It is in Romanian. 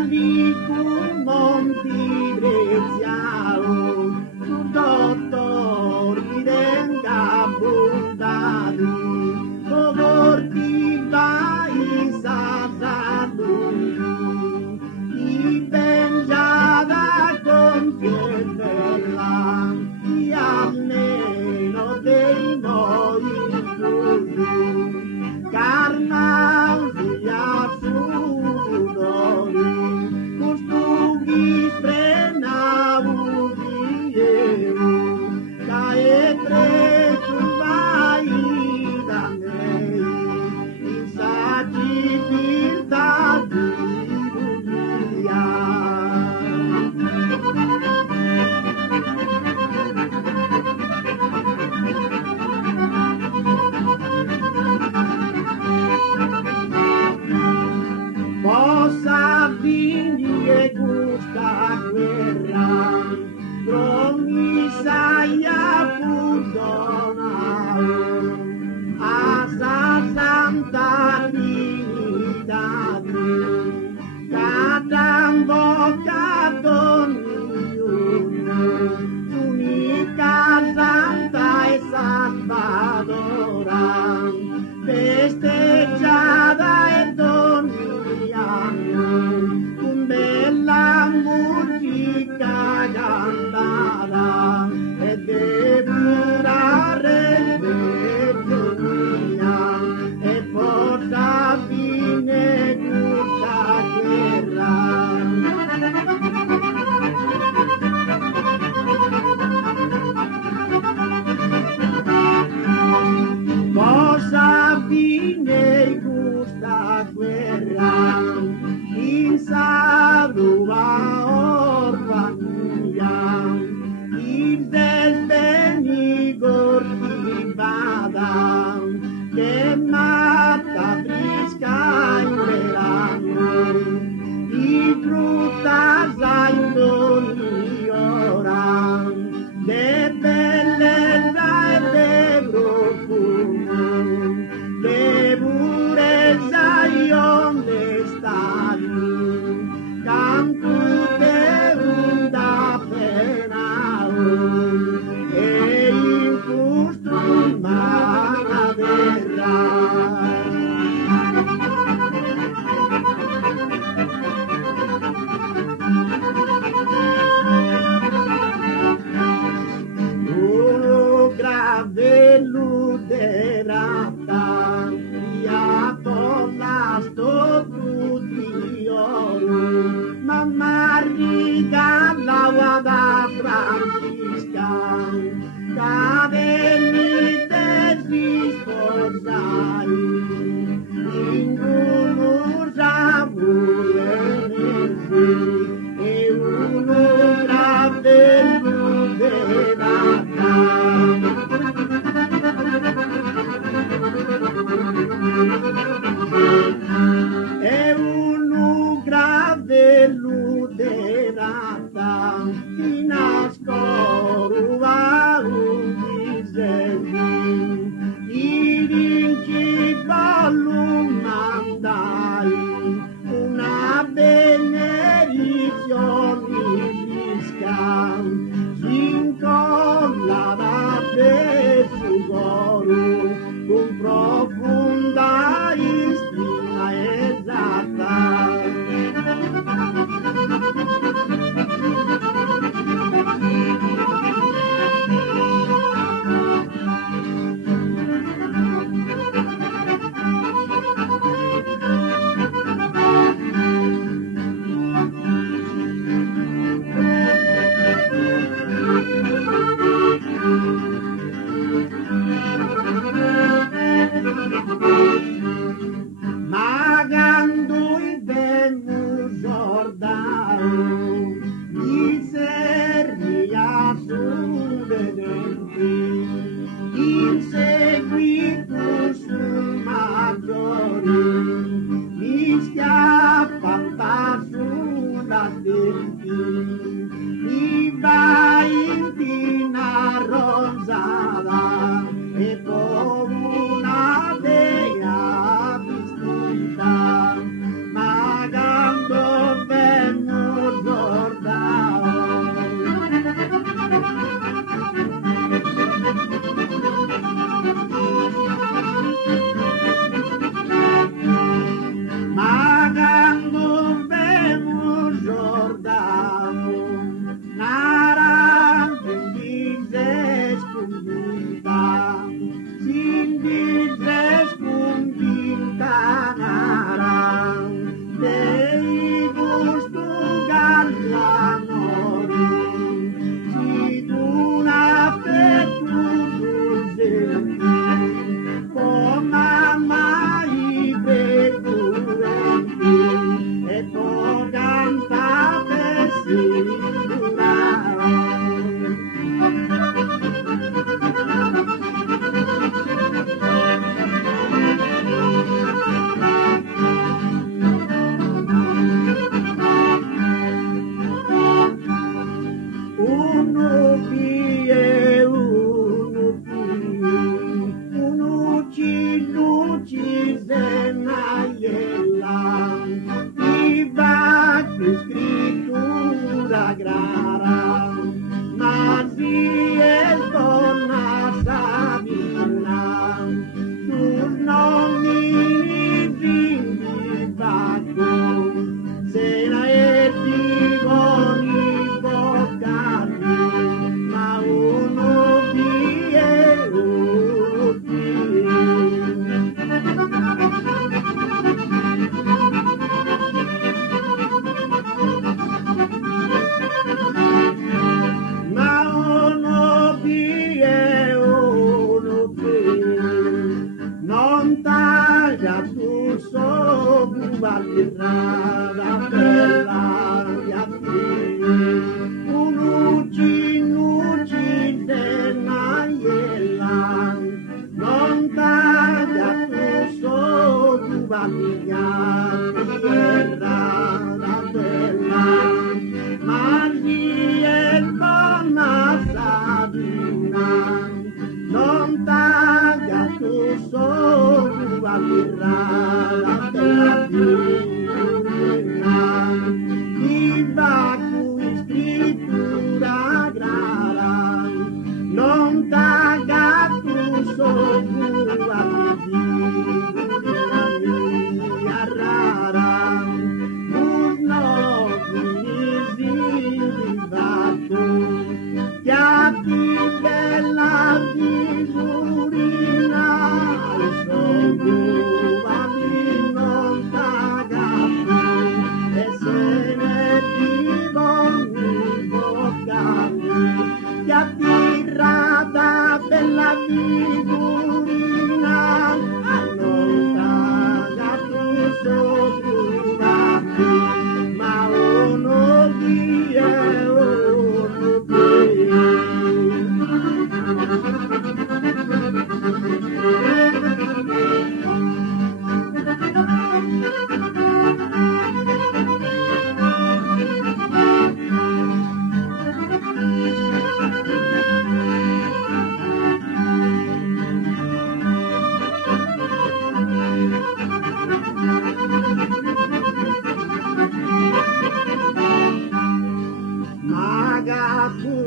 Lì sul monti Greziao, sul dottor mi venga buttati, o morti vai sa lui, i bengiada con che bella, e almeno dei noi così, carnal via sudori. Possa vinnie questa guerra, promissaia perdonare, a sa santa dignità, cada invocato unica santa e salvadora, festeggiata e con bella musica cantata e depurare l'economia e porta fine questa guerra. Porta fine questa guerra. Sadova orfania, il del benigor ti vada, che matta frisca in verano, i frutta saindoni ora, de bellezza e de profumo, de purezza e onestà. Canto de una pena e injusto manavera. Uno grave luderata, via con la Mamma regala vada Francisca, cavelli desvi sposai, in un'ursa vuole e uno grave luderata. E uno grave luderata. sentir, y va intina rosada, e por una vea distinta, magando venus bordao. Magando venus bordao, nara vindices puntinta, sin dices puntinta nara, dei gustu galla nori, si tu na fetu senti, come mai frequenti, e poi cantare sicurare. Uno qui e uno qui, unuci zenaiella, viva che scrittura grara, ma si è donna Sabina, tu non mi vinci fatto, se la è di buoni boccati, ma uno qui e uno qui. Ma uno qui e uno qui, non taglia tu sopra la bella piatti, unuci denaiella, non taglia tu sopra la bella, ma si è donna Sabina, non taglia tu sopra la bella figurina, viva qui scrittura grara, non taglia tu sopra la figurina mia rara, no chiatti bella figurina, sono non pagato, e se ne divoni boccani, chiatti rata bella figurina, non pagato sopra, ma uno qui è uno qui. Maga tu